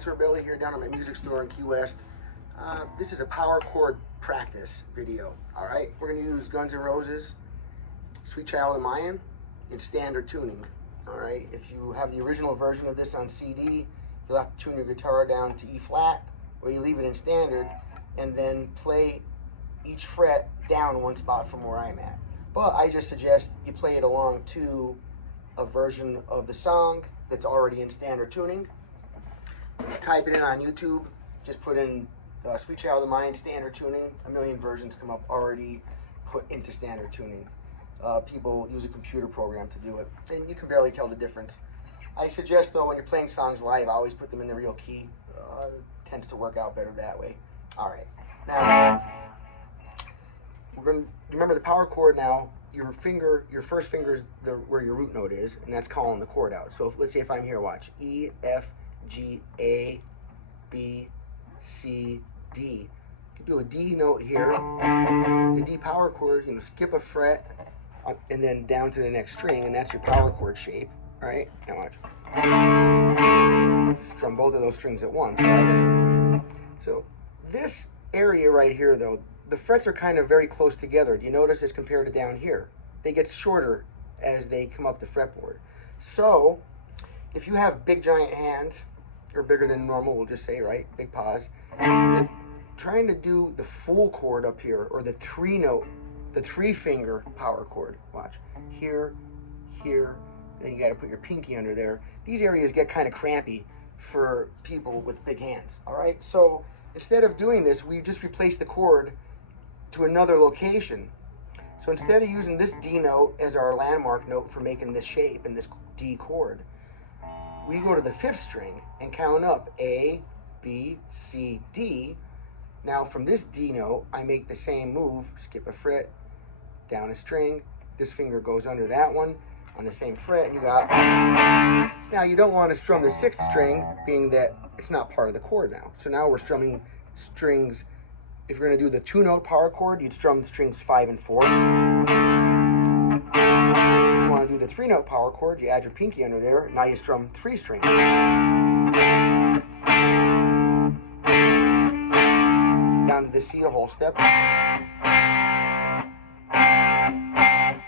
Sorbelli here down at my music store in Key West. This is a power chord practice video. Alright, we're going to use Guns N' Roses, Sweet Child of Mine in standard tuning. Alright, if you have the original version of this on CD, you'll have to tune your guitar down to E flat, or you leave it in standard and then play each fret down one spot from where I'm at. But I just suggest you play it along to a version of the song that's already in standard tuning. Type it in on YouTube, just put in Sweet Child of Mine standard tuning. A million versions come up already put into standard tuning. People use a computer program to do it, and you can barely tell the difference. I suggest though, when you're playing songs live, always put them in the real key. Tends to work out better that way. Alright, now we're going to remember the power chord. Now your first finger is where your root note is, and that's calling the chord out. So let's say if I'm here, watch, E, F, G, A, B, C, D. You can do a D note here, the D power chord, you know, skip a fret, and then down to the next string, and that's your power chord shape. Alright, now watch. Strum both of those strings at once. Right? So this area right here though, the frets are kind of very close together. Do you notice as compared to down here? They get shorter as they come up the fretboard. So if you have big giant hands, or bigger than normal, we'll just say, right? Big paws. Then trying to do the full chord up here, or the three finger power chord. Watch. Here, here, and then you gotta put your pinky under there. These areas get kind of crampy for people with big hands, all right? So instead of doing this, we just replace the chord to another location. So instead of using this D note as our landmark note for making this shape and this D chord, we go to the 5th string and count up A, B, C, D. Now from this D note, I make the same move, skip a fret, down a string, this finger goes under that one on the same fret, and you got... Now you don't want to strum the 6th string, being that it's not part of the chord now. So now we're strumming strings. If you're going to do the 2-note power chord, you'd strum strings 5 and 4. If you want to do the 3-note power chord, you add your pinky under there. Now you strum 3 strings. Down to the C a whole step.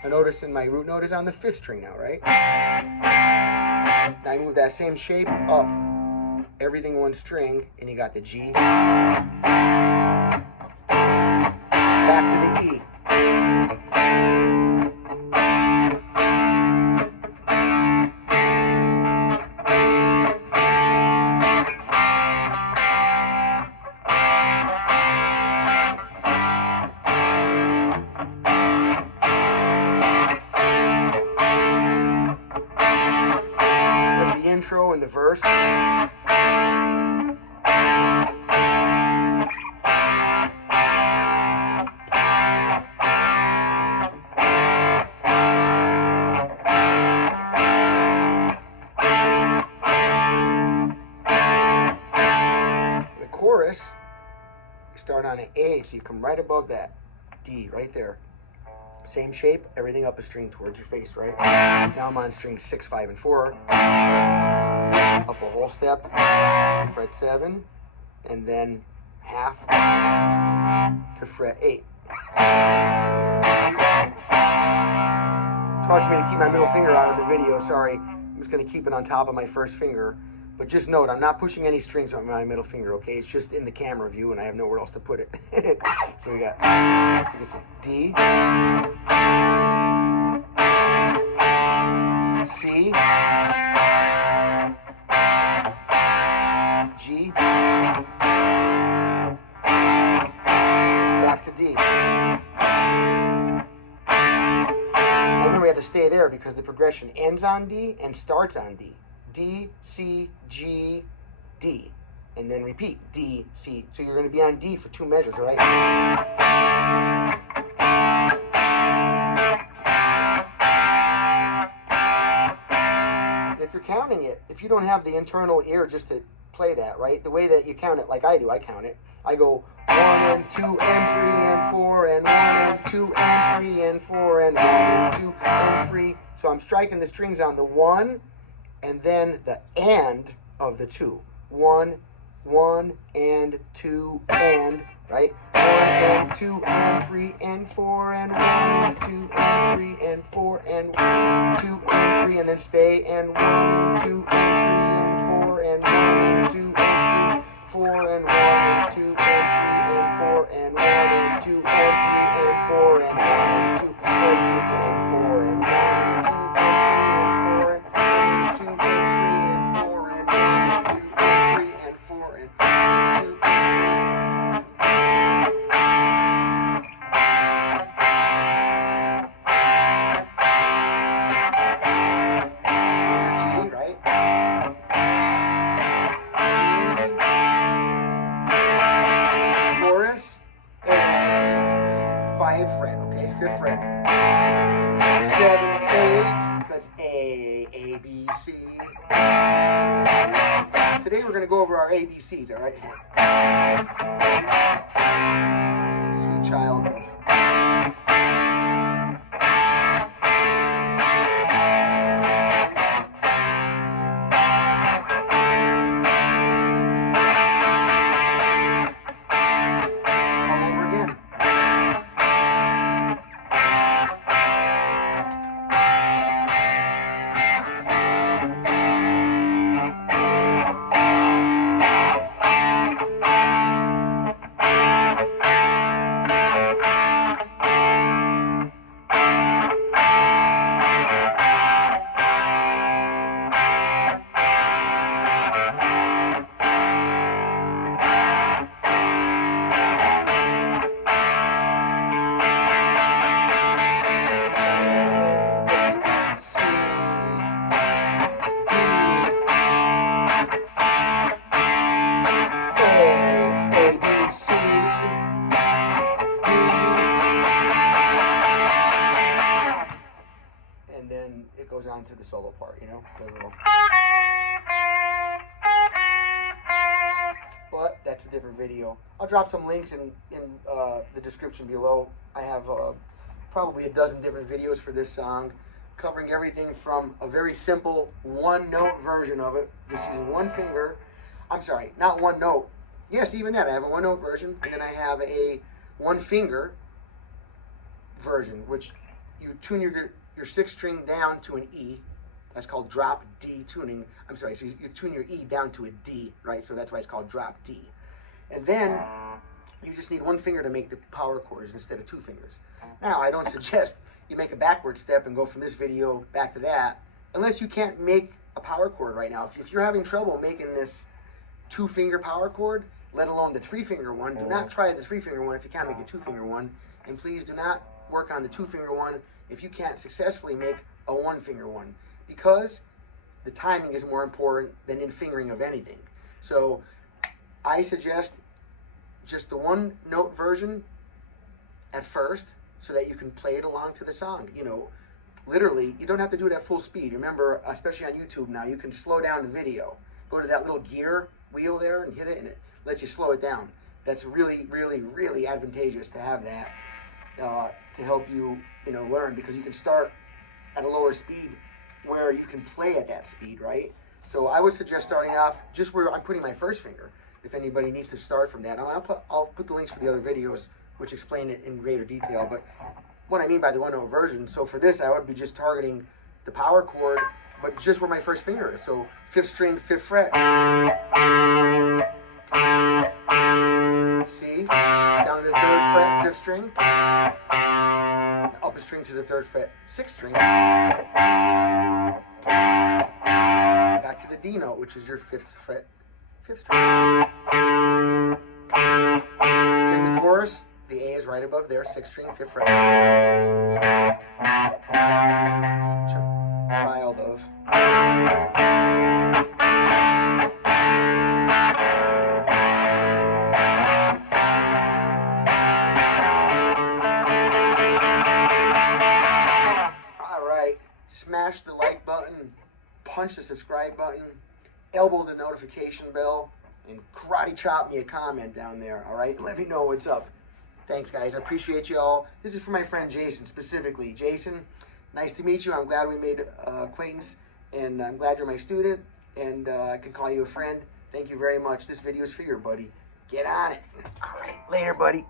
Now notice in my root note is on the 5th string now, right? Now I move that same shape up, everything one string, and you got the G. Back to the E. There's the intro and the verse. Chorus, you start on an A, so you come right above that D right there. Same shape, everything up a string towards your face, right? Now I'm on string 6, 5, and 4. Up a whole step to fret 7, and then half to fret 8. It's hard for me to keep my middle finger out of the video, sorry. I'm just going to keep it on top of my first finger. But just note, I'm not pushing any strings on my middle finger, okay? It's just in the camera view, and I have nowhere else to put it. So we got, so you can see D, C, G, back to D. Remember, we have to stay there because the progression ends on D and starts on D. D, C, G, D, and then repeat D, C. So you're going to be on D for 2 measures, all right? And if you're counting it, if you don't have the internal ear just to play that, right? The way that you count it, like I do, I count it. I go 1 and 2 and 3 and 4 and 1 and 2 and 3 and 4 and 1 and 2 and 3. So I'm striking the strings on the 1 and then the and of the 2. 1, 1 and 2 and, right? 1 and 2 and 3 and 4 and 1 and 2 and 3 and 4 and 1, 2 and 3 and then stay and 1 and 2 and 3 and 4 and 1 and 2 and 3, 4 and 1 and 2 and 3 and 4 and 1 and 2 and 3 and 4 and 1 and 2 and 3 and 4 and 1 and 2 and 3 and 4 and 1 and 2 and 3 and 4 and 1 and 2 and 3 and 4 and 1 and 2 and 3 and 4 G, right? Chorus and 5 fret, okay, 5th fret. 7, 8, so that's A, B, C. Today we're going to go over our ABCs, all right? Sweet child of. And then it goes on to the solo part, you know? But that's a different video. I'll drop some links in the description below. I have probably a dozen different videos for this song, covering everything from a very simple one-note version of it, just using one finger. I'm sorry, not one note. Yes, even that. I have a one-note version, and then I have a one-finger version, which you tune your 6th string down to an E. That's called drop D tuning. I'm sorry, so you tune your E down to a D, right? So that's why it's called drop D. And then you just need one finger to make the power chords instead of 2 fingers. Now, I don't suggest you make a backward step and go from this video back to that, unless you can't make a power chord right now. If you're having trouble making this 2-finger power chord, let alone the 3-finger one, do not try the 3-finger one if you can't make a 2-finger one. And please do not work on the 2-finger one if you can't successfully make a 1-finger one, because the timing is more important than in fingering of anything. So I suggest just the one-note version at first so that you can play it along to the song. You know, literally, you don't have to do it at full speed. Remember, especially on YouTube now, you can slow down the video. Go to that little gear wheel there and hit it, and it lets you slow it down. That's really, really, really advantageous to have that to help you, learn, because you can start at a lower speed where you can play at that speed, right? So I would suggest starting off just where I'm putting my 1st finger, if anybody needs to start from that. I'll put the links for the other videos which explain it in greater detail, but what I mean by the one-note version, so for this I would be just targeting the power chord, but just where my 1st finger is. So 5th string, 5th fret. C, down to the 3rd fret, 5th string. Up a string to the 3rd fret, 6th string. Back to the D note, which is your 5th fret, 5th string. In the chorus, the A is right above there, 6th string, 5th fret. Child of. Smash the like button, punch the subscribe button, elbow the notification bell, and karate chop me a comment down there, all right? Let me know what's up. Thanks, guys. I appreciate you all. This is for my friend Jason specifically. Jason, nice to meet you. I'm glad we made acquaintance, and I'm glad you're my student, and I can call you a friend. Thank you very much. This video is for you, buddy. Get on it. All right, later, buddy.